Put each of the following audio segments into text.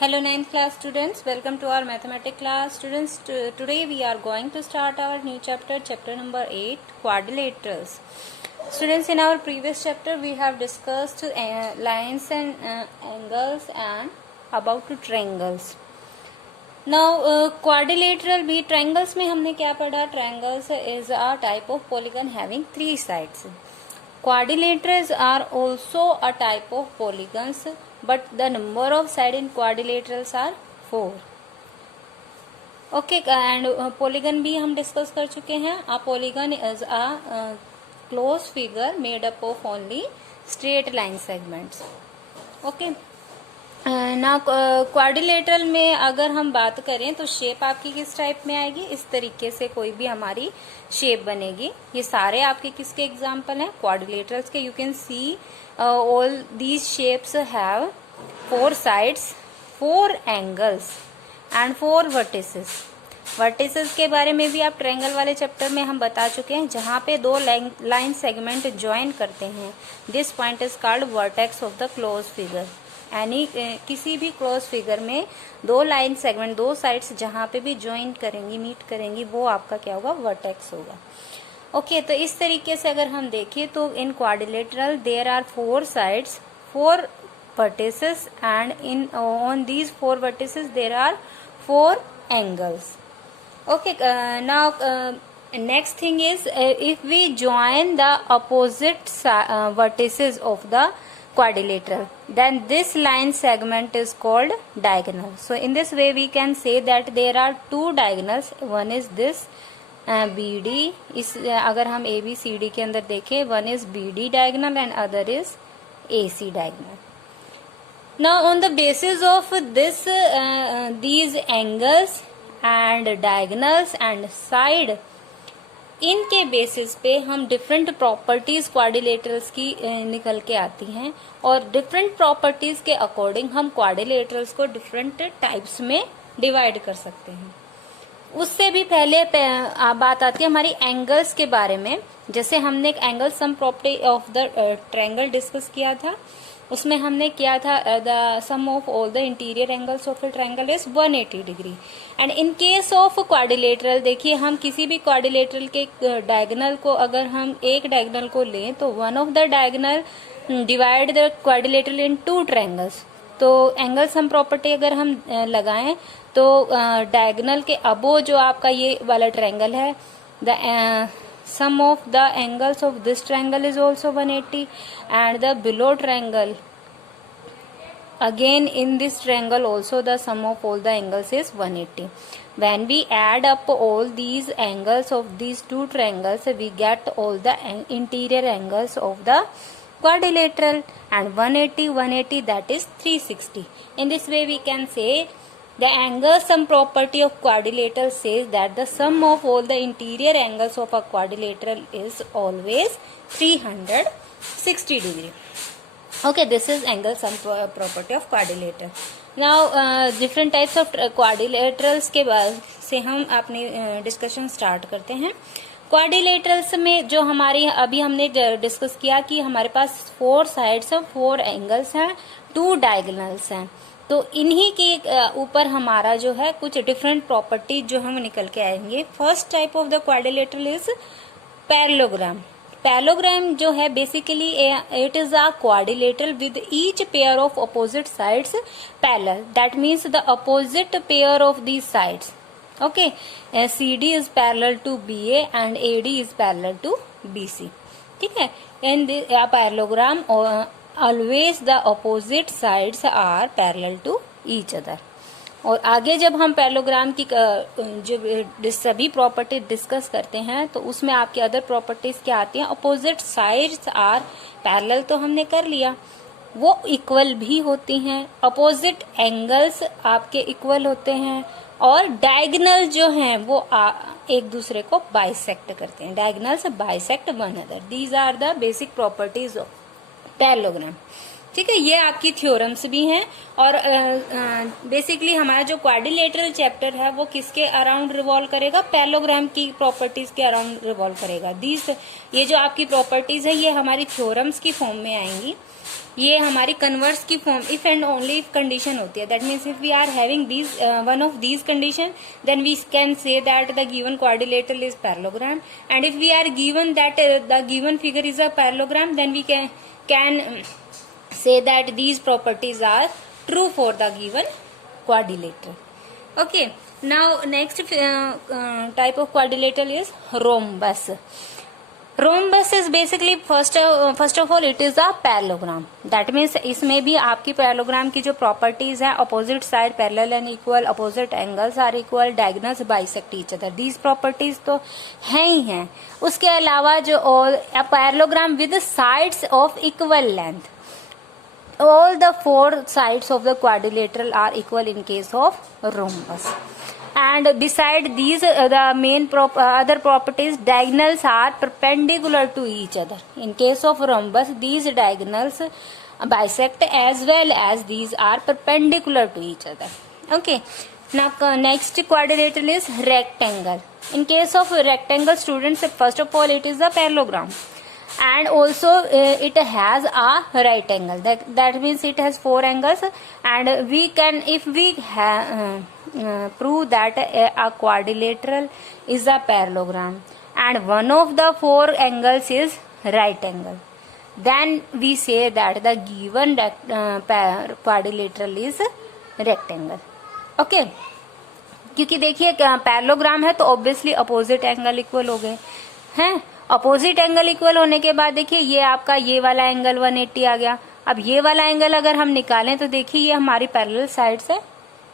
Hello 9th class students, welcome to our mathematics class. Students, today we are going to start our new chapter, chapter number 8, quadrilaterals. Students, in our previous chapter we have discussed lines and angles and about triangles. Now quadrilateral भी triangles में हमने क्या पढ़ा? Triangles is a type of polygon having 3 sides. Quadrilaterals are also a type of polygons, but the number of sides in quadrilaterals are 4. Okay, and polygon भी हम discuss कर चुके हैं. A polygon is a closed figure made up of only straight line segments. Okay. ना quadrilateral में अगर हम बात करें तो शेप आपकी किस टाइप में आएगी? इस तरीके से कोई भी हमारी शेप बनेगी. ये सारे आपके किसके एग्जांपल हैं? क्वाड्रिलेटरल्स के. You can see all these shapes have 4 sides, 4 angles and 4 vertices. Vertices के बारे में भी आप ट्रायंगल वाले चैप्टर में हम बता चुके हैं, जहां पे 2 लाइन सेगमेंट ज्वाइन करते हैं. This point is called vertex of the close figure. यानी किसी भी क्लोज फिगर में 2 लाइन सेगमेंट, 2 साइड्स जहां पे भी ज्वाइन करेंगी, मीट करेंगी, वो आपका क्या होगा? वर्टेक्स होगा. ओके, तो इस तरीके से अगर हम देखें तो in quadrilateral there are 4 sides, 4 vertices and in on these 4 vertices there are 4 angles. Okay, now next thing is if we join the opposite vertices of the quadrilateral, then this line segment is called diagonal. So in this way we can say that there are 2 diagonals. One is this BD. इस अगर हम ABCD के अंदर देखें, one is BD diagonal and other is AC diagonal. Now on the basis of this these angles and diagonals and side, इनके basis पे हम different properties quadrilaterals की निकल के आती हैं, और डिफरेंट प्रॉपर्टीज के अकॉर्डिंग हम क्वाड्रिलेटरल्स को डिफरेंट टाइप्स में डिवाइड कर सकते हैं. उससे भी पहले बात आती है हमारी एंगल्स के बारे में. जैसे हमने एक angle sum property of the triangle discuss किया था, उसमें हमने किया था the sum of all the interior angles of a triangle is 180 degree. And in case of quadrilateral, देखिए हम किसी भी क्वाड्रिलेटरल के डायगोनल को अगर हम एक डायगोनल को लें तो one of the diagonal divide the quadrilateral in 2 triangles. तो एंगल सम प्रॉपर्टी अगर हम लगाएं तो डायगोनल के अबो जो आपका ये वाला ट्रायंगल है, the sum of the angles of this triangle is also 180, and the below triangle, again in this triangle also the sum of all the angles is 180. When we add up all these angles of these 2 triangles, we get all the interior angles of the quadrilateral, and 180 that is 360. In this way we can say the angle sum property of quadrilateral says that the sum of all the interior angles of a quadrilateral is always 360 degree. Okay, this is angle sum property of quadrilateral. Now different types of quadrilaterals के बाद से हम अपनी discussion start करते हैं. Quadrilaterals में जो हमारी अभी हमने डिस्कस किया कि हमारे पास 4 साइड्स हैं, 4 एंगल्स हैं, 2 डायगोनल्स हैं. तो इन्हीं के ऊपर हमारा जो है कुछ डिफरेंट प्रॉपर्टी जो हम निकल के आएंगे. First type of the quadrilateral is parallelogram. Parallelogram जो है basically it is a quadrilateral with each pair of opposite sides parallel. That means the opposite pair of these sides. Okay, CD is parallel to BA and AD is parallel to BC. ठीक है, in parallelogram always the opposite sides are parallel to each other. और आगे जब हम parallelogram की जो सभी property discuss करते हैं तो उसमें आपकी अदर प्रॉपर्टीज क्या आती हैं? अपोजिट साइड्स आर पैरेलल तो हमने कर लिया, वो इक्वल भी होती हैं, अपोजिट एंगल्स आपके इक्वल होते हैं, और डायगोनल जो हैं वो एक दूसरे को बाइसेक्ट करते हैं. Diagonals bisect one other. These are the basic properties of parallelogram. ठीक है, ये आपकी थ्योरम्स भी हैं. और बेसिकली हमारा जो क्वाड्रिलेटरल चैप्टर है वो किसके अराउंड रिवॉल्व करेगा? पैरेललोग्राम की प्रॉपर्टीज के अराउंड रिवॉल्व करेगा. ये जो आपकी प्रॉपर्टीज है ये हमारी थ्योरम्स की फॉर्म में आएंगी. ये हमारी कन्वर्स की form if and only if condition होती है. That means if we are having these one of these condition then we can say that the given quadrilateral is parallelogram. And if we are given that the given figure is a parallelogram then we can say that these properties are true for the given quadrilateral. Okay, now next type of quadrilateral is rhombus. Rhombus is basically first of all it is a parallelogram. That means इसमें भी आपकी parallelogram की जो properties है, opposite side parallel and equal, opposite angles are equal, diagonals bisect each other. These properties तो है ही हैं. उसके अलावा जो parallelogram with sides of equal length. All the four sides of the quadrilateral are equal in case of rhombus. And beside these, the main other properties, diagonals are perpendicular to each other. In case of rhombus, these diagonals bisect as well as these are perpendicular to each other. Okay. Now next quadrilateral is rectangle. In case of rectangle, students, first of all, it is a parallelogram. And also it has a right angle. That means it has four angles, and we can, if we prove that a quadrilateral is a parallelogram and one of the four angles is right angle, then we say that the given quadrilateral is rectangle. Okay, क्योंकि देखिए parallelogram है तो obviously opposite angle equal हो गए हैं. Opposite angle equal होने के बाद देखिए ये आपका ये वाला एंगल 180 आ गया. अब ये वाला एंगल अगर हम निकालें तो देखिए ये हमारी पैरेलल साइड्स है.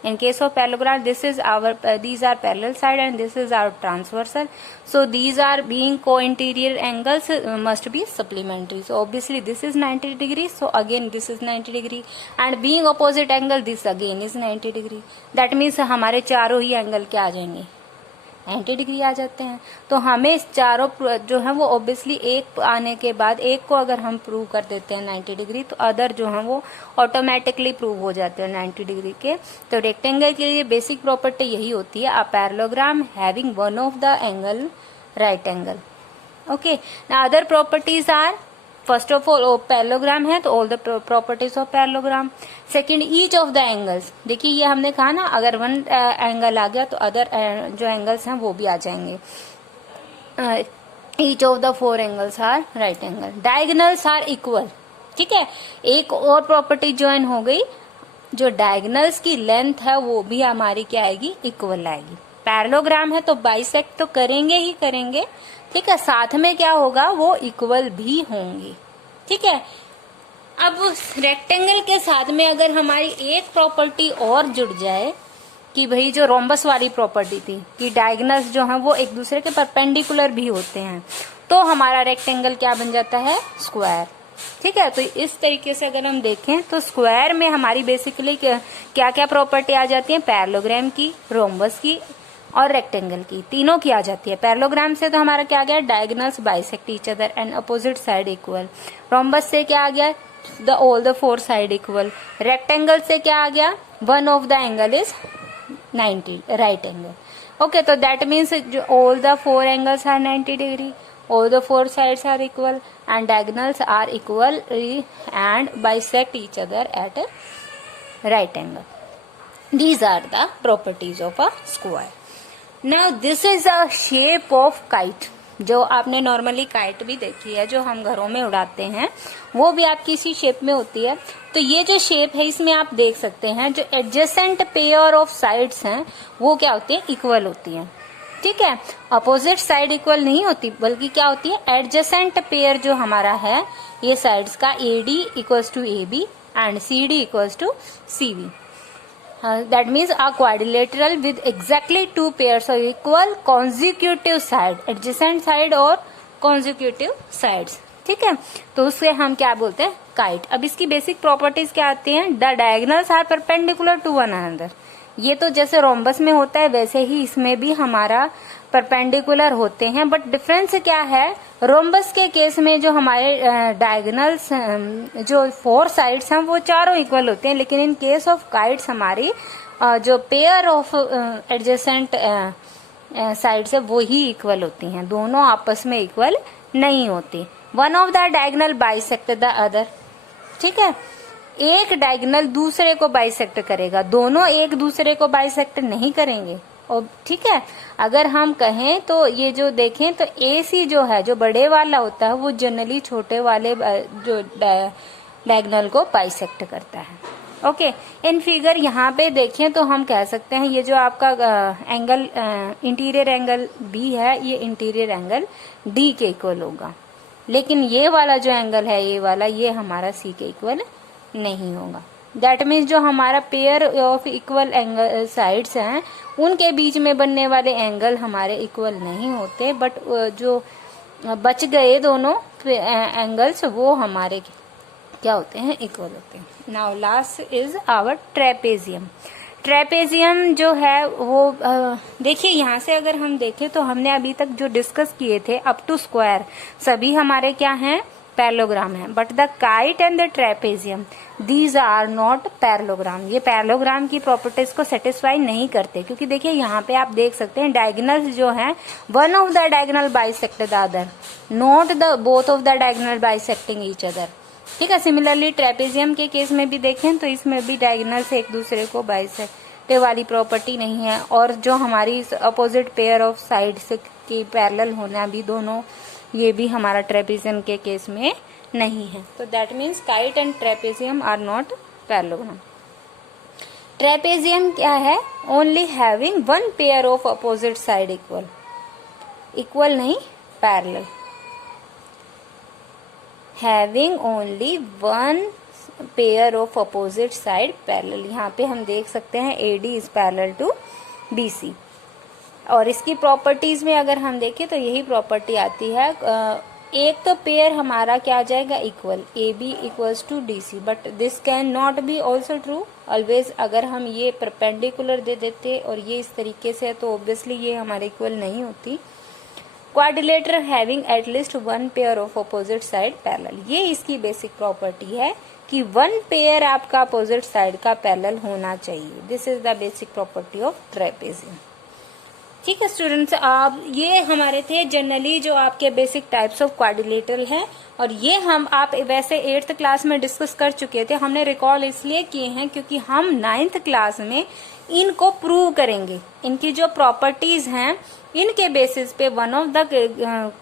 In case of parallelogram this is our, these are parallel side and this is our transversal. So these are being co-interior angles must be supplementary. So obviously this is 90 degree, so again this is 90 degree, and being opposite angle this again is 90 degree. That means हमारे चारों ही angle क्या आ जाएंगे, 90 degree आ जाते हैं. तो हमें चारों जो है वो ऑब्वियसली एक आने के बाद एक को अगर हम प्रूव कर देते हैं 90 डिग्री तो अदर जो है वो ऑटोमेटिकली प्रूव हो जाते हैं 90 डिग्री के. तो रेक्टेंगल के लिए बेसिक प्रॉपर्टी यही होती है, a parallelogram having one of the angle right angle. Okay, other properties are, first of all parallelogram है तो all the properties of parallelogram. Second, each of the angles. देखिए ये हमने कहा ना, अगर वन एंगल आ गया तो अदर जो एंगल्स हैं वो भी आ जाएंगे. Each of the four angles are right angle. Diagonals are equal. ठीक है, एक और प्रॉपर्टी ज्वाइन हो गई, जो डायगोनल्स की लेंथ है वो भी हमारी क्या आएगी, इक्वल आएगी. पैरेललोग्राम है तो बाइसेक्ट तो करेंगे ही करेंगे. ठीक है, साथ में क्या होगा, वो इक्वल भी होंगे. ठीक है, अब रेक्टेंगल के साथ में अगर हमारी एक प्रॉपर्टी और जुड़ जाए कि भाई जो रोम्बस वाली प्रॉपर्टी थी कि डायगोनल्स जो हैं वो एक दूसरे के परपेंडिकुलर भी होते हैं, तो हमारा रेक्टेंगल क्या बन जाता है, स्क्वायर. ठीक है, तो इस तरीके से अगर हम देखें तो स्क्वायर में हमारी बेसिकली क्या क्या प्रॉपर्टी आ जाती है, पैरेललोग्राम की, रोम्बस की और रेक्टेंगल की, तीनों की आ जाती है. पैरेललोग्राम से तो हमारा क्या आ गया, diagonals bisect each other and opposite side equal. Rhombus से क्या आ गया, the all the four side equal. Rectangle से क्या आ गया, one of the angle is 90 right angle. Okay, तो that means all the four angles are 90 degree, all the four sides are equal and diagonals are equal and bisect each other at a right angle. These are the properties of a square. Now this is a shape of kite. जो आपने normally kite भी देखी है, जो हम घरों में उड़ाते हैं, वो भी आपकी इसी शेप में होती है. तो ये जो शेप है इसमें आप देख सकते हैं जो एडजेसेंट पेयर ऑफ साइड्स हैं वो क्या होती है, इक्वल होती हैं. ठीक है, अपोजिट साइड इक्वल नहीं होती बल्कि क्या होती है, एडजेसेंट पेयर जो हमारा है ये साइड्स का AD equals to AB and CD equals to CV. That means a quadrilateral with exactly two pairs of equal consecutive side, adjacent side और consecutive sides. ठीक है, तो उससे हम क्या बोलते हैं, काइट. अब इसकी बेसिक प्रॉपर्टीज क्या आती हैं, the diagonals are perpendicular to one another. ये तो जैसे रोम्बस में होता है वैसे ही इसमें भी हमारा परपेंडिकुलर होते हैं. बट डिफरेंस क्या है, रोम्बस के केस में जो हमारे डायगोनल्स जो फोर साइड्स हैं वो चारों इक्वल होते हैं, लेकिन इन केस ऑफ काइट्स हमारी जो पेयर ऑफ एडजेसेंट साइड्स है वो ही इक्वल होती हैं, दोनों आपस में इक्वल नहीं होती. One of the diagonal bisect the other. ठीक है, एक डायगोनल दूसरे को बाइसेक्ट करेगा, दोनों एक दूसरे को बाइसेक्ट नहीं करेंगे। और ठीक है, अगर हम कहें तो ये जो देखें तो AC जो है, जो बड़े वाला होता है, वो जनरली छोटे वाले जो डायगोनल को बाइसेक्ट करता है। ओके, इन फिगर यहाँ पे देखें तो हम कह सकते हैं ये जो आपका एंगल इंटीरियर एंगल B है, ये इंटीरियर एंगल D के इक्वल होगा, लेकिन ये वाला जो एंगल है, ये वाला, ये हमारा C के इक्वल नहीं होगा। दैट मीन्स जो हमारा pair of equal angle sides हैं, उनके बीच में बनने वाले एंगल हमारे इक्वल नहीं होते, बट जो बच गए दोनों एंगल्स वो हमारे क्या होते हैं, इक्वल होते हैं। Now last is our trapezium. Trapezium जो है वो देखिए, यहाँ से अगर हम देखें तो हमने अभी तक जो डिस्कस किए थे अप टू स्क्वायर, सभी हमारे क्या हैं, पैरेललोग्राम है। But the kite and the trapezium, these are not parallelogram. ये पैरेललोग्राम की प्रॉपर्टीज को सेटिस्फाई नहीं करते, क्योंकि देखिए यहाँ पे आप देख सकते हैं डायगोनल्स जो हैं, one of the diagonal bisect the other, not the both of the diagonal bisecting each other. ठीक है, सिमिलरली ट्रेपेजियम के केस में भी देखें तो इसमें भी डायगोनल्स एक दूसरे को बाइसेक्ट वाली प्रॉपर्टी नहीं है, और जो हमारी अपोजिट पेयर ऑफ साइड्स की पैरेलल होना भी दोनों, ये भी हमारा ट्रेपेजियम के केस में नहीं है। तो that means kite and trapezium are not parallelogram. Trapezium क्या है, only having one pair of opposite side equal, equal नहीं parallel, having only one pair of opposite side parallel. यहाँ पे हम देख सकते हैं AD is parallel to BC, और इसकी प्रॉपर्टीज में अगर हम देखें तो यही प्रॉपर्टी आती है। एक तो पेयर हमारा क्या आ जाएगा, equal, AB equals to DC, but this can not be also true always. अगर हम ये परपेंडिकुलर दे देते और ये इस तरीके से, तो ऑब्वियसली ये हमारे इक्वल नहीं होती। Quadrilateral having at least one pair of opposite side parallel, ये इसकी बेसिक प्रॉपर्टी है कि वन पेयर आपका अपोजिट साइड का पैरेलल होना चाहिए। This is the basic property of trapezium. ठीक है स्टूडेंट्स, आप ये हमारे थे जनरली जो आपके बेसिक टाइप्स ऑफ क्वाड्रिलेटरल हैं, और ये हम आप वैसे 8th क्लास में डिस्कस कर चुके थे। हमने रिकॉल इसलिए किए हैं क्योंकि हम 9th क्लास में इनको प्रूव करेंगे। इनकी जो प्रॉपर्टीज हैं, इनके बेसिस पे वन ऑफ द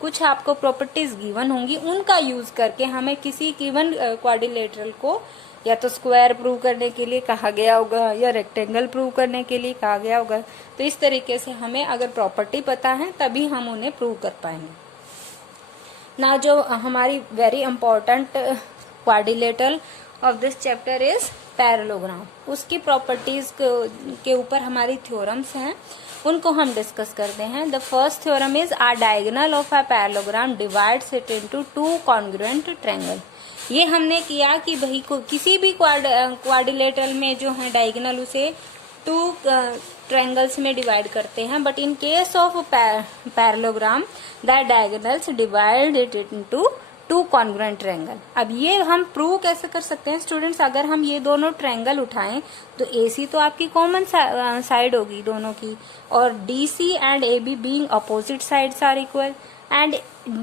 कुछ आपको प्रॉपर्टीज गिवन होंगी, उनका यूज करके हमें किसी गिवन क्वाड्रिलेटरल को या तो स्क्वायर प्रूव करने के लिए कहा गया होगा या रेक्टेंगल प्रूव करने के लिए कहा गया होगा। तो इस तरीके से हमें अगर प्रॉपर्टी पता है तभी हम उन्हें प्रूव कर पाएंगे ना। जो हमारी very important quadrilateral of this chapter is parallelogram, उसकी प्रॉपर्टीज के ऊपर हमारी थ्योरम्स हैं, उनको हम डिस्कस करते हैं। The first theorem is a diagonal of a parallelogram divides it into two congruent triangle. ये हमने किया कि भाई को किसी भी क्वाड्रिलेटरल में जो है डायगोनल उसे टू ट्रायंगल्स में डिवाइड करते हैं, but in case of parallelogram the diagonals divide it into two congruent triangle. अब ये हम प्रूव कैसे कर सकते हैं स्टूडेंट्स, अगर हम ये दोनों ट्रायंगल उठाएं तो AC तो आपकी कॉमन साइड होगी दोनों की, और DC and AB being opposite sides are equal, and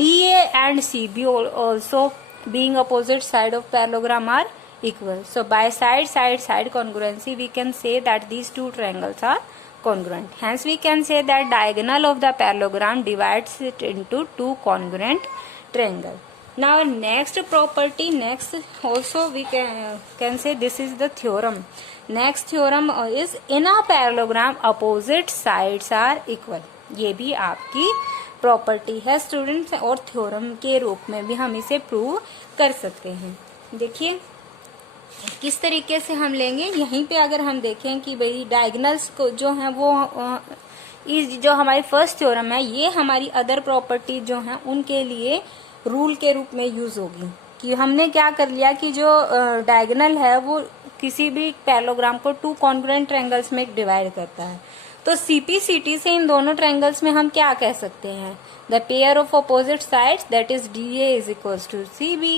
DA and CB also being opposite side of parallelogram are equal. So by side congruency we can say that these two triangles are congruent. Hence we can say that diagonal of the parallelogram divides it into two congruent triangle. Now next property, next also we can say this is the theorem. Next theorem is in a parallelogram opposite sides are equal. ये भी आपकी property है students, और theorem के रूप में भी हम इसे प्रूव कर सकते हैं। देखिए किस तरीके से हम लेंगे। यहीं पे अगर हम देखें कि भाई डायगोनल्स को जो है वो जो हमारी फर्स्ट थ्योरम है, ये हमारी अदर प्रॉपर्टी जो है उनके लिए रूल के रूप में यूज होगी। कि हमने क्या कर लिया कि जो डायगोनल है वो किसी भी पैरेललोग्राम को टू कॉन्ग्रुएंट ट्रायंगल्स में डिवाइड करता है। तो CPCT से इन दोनों ट्रायंगल्स में हम क्या कह सकते हैं, the pair of opposite sides that is DA is equals to CB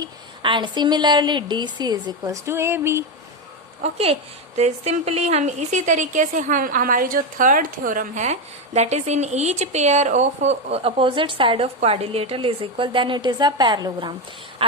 and similarly DC is equals to AB। Okay तो सिंपली हम इसी तरीके से हम हमारी जो थर्ड थ्योरम है that is in each pair of opposite side of quadrilateral is equal then it is a parallelogram.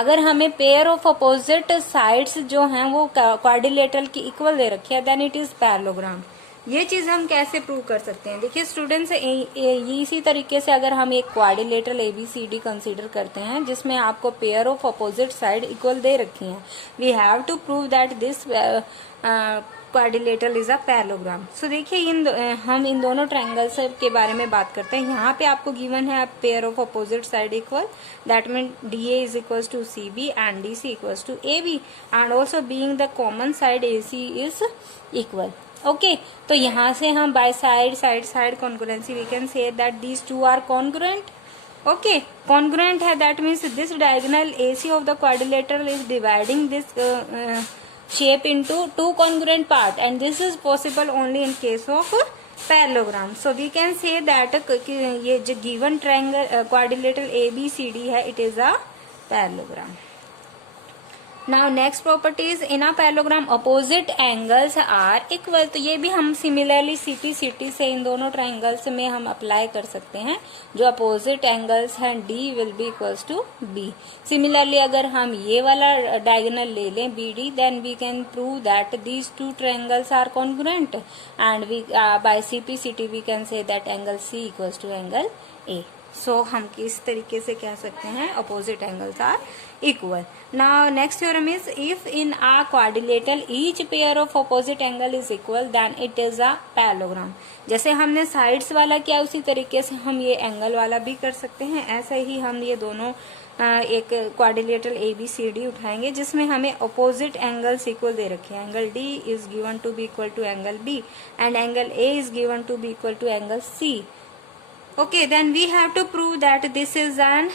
अगर हमें पेयर ऑफ अपोजिट साइड्स जो हैं वो क्वाड्रिलेटरल की इक्वल दे रखी है देन इट इज पैरेललोग्राम। ये चीज हम कैसे प्रूव कर सकते हैं? देखिए स्टूडेंट्स, इसी तरीके से अगर हम एक क्वाड्रिलेटरल ABCD कंसीडर करते हैं जिसमें आपको pair of opposite side equal दे रखी हैं, we have to prove that this quadrilateral is a parallelogram. So देखिए हम इन दोनों ट्रायंगल्स के बारे में बात करते हैं। यहाँ पे आपको गिवन है pair of opposite side equal, that mean DA is equal to CB and DC equal to AB and also being the common side AC is equal. Okay तो यहाँ से हम by side congruency we can say that these two are congruent. Okay congruent है that means this diagonal AC of the quadrilateral is dividing this shape into two congruent part and this is possible only in case of parallelogram. So we can say that ये जो given triangle quadrilateral ABCD है it is a parallelogram. Now next property is in a parallelogram opposite angles are equal। तो ये भी हम similarly CT से इन दोनों triangles में हम अप्लाई कर सकते हैं। जो अपोजिट एंगल्स हैं D will be equals to B। Similarly अगर हम ये वाला डायगोनल ले लें BD then we can prove that these two triangles are congruent and we by CT we can say that angle C equals to angle A। So हम किस तरीके से कह सकते हैं opposite angles are equal. Now next theorem is if in a quadrilateral each pair of opposite angle is equal then it is a parallelogram. जैसे हमने sides वाला किया उसी तरीके से हम ये एंगल वाला भी कर सकते हैं। ऐसा ही हम ये दोनों एक क्वाड्रिलेटरल ABCD उठाएंगे जिसमें हमें अपोजिट एंगल्स इक्वल दे रखे हैं। Angle D is given to be equal to angle B and angle A is given to be equal to angle C। Okay, then we have to prove that this is an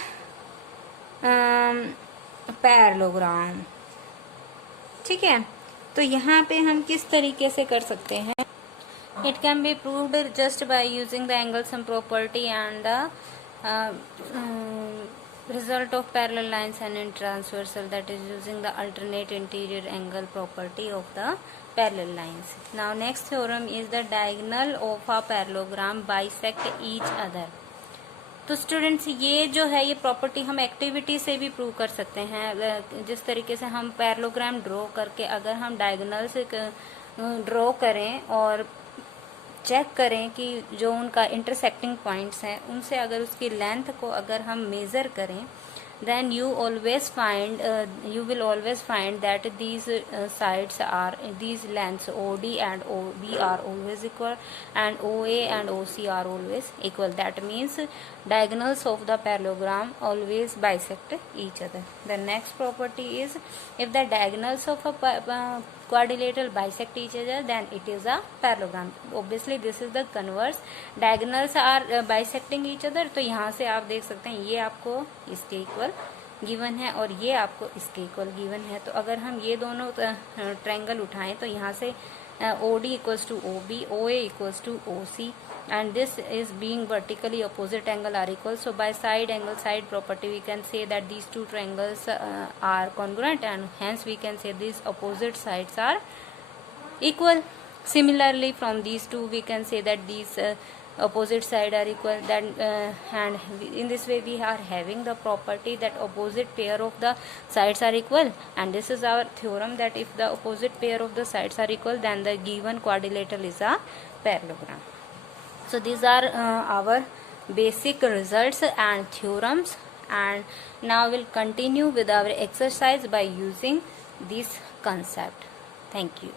parallelogram। ठीक है तो यहाँ पे हम किस तरीके से कर सकते हैं? It can be proved just by using the angle sum property and the result of parallel lines and in transversal, that is using the alternate interior angle property of the parallel lines. Now next theorem is the diagonal of a parallelogram bisect each other। तो students ये जो है ये property हम activity से भी prove कर सकते हैं। जिस तरीके से हम पैरेललोग्राम ड्रॉ करके अगर हम डायगोनल से ड्रॉ करें और चेक करें कि जो उनका इंटरसेक्टिंग पॉइंट्स हैं उनसे अगर उसकी लेंथ को अगर हम मेजर करें then you will always find that these sides are these lengths OD and OB are always equal and OA and OC are always equal। That means diagonals of the parallelogram always bisect each other। The next property is if the diagonals of a quadrilateral bisect each other then it is a parallelogram। Obviously this is the converse, diagonals are bisecting each other। तो यहाँ से आप देख सकते हैं ये आपको इसके इक्वल गिवन है और ये आपको इसके इक्वल गिवन है। तो अगर हम ये दोनों ट्रायंगल उठाएं तो यहाँ से OD equals to OB, OA equals to OC and this is being vertically opposite angle are equal। So by side angle side property we can say that these two triangles are congruent and hence we can say these opposite sides are equal। Similarly from these two we can say that these opposite side are equal, then and in this way we are having the property that opposite pair of the sides are equal and this is our theorem that if the opposite pair of the sides are equal then the given quadrilateral is a parallelogram। So these are our basic results and theorems and now we'll continue with our exercise by using this concept। Thank you।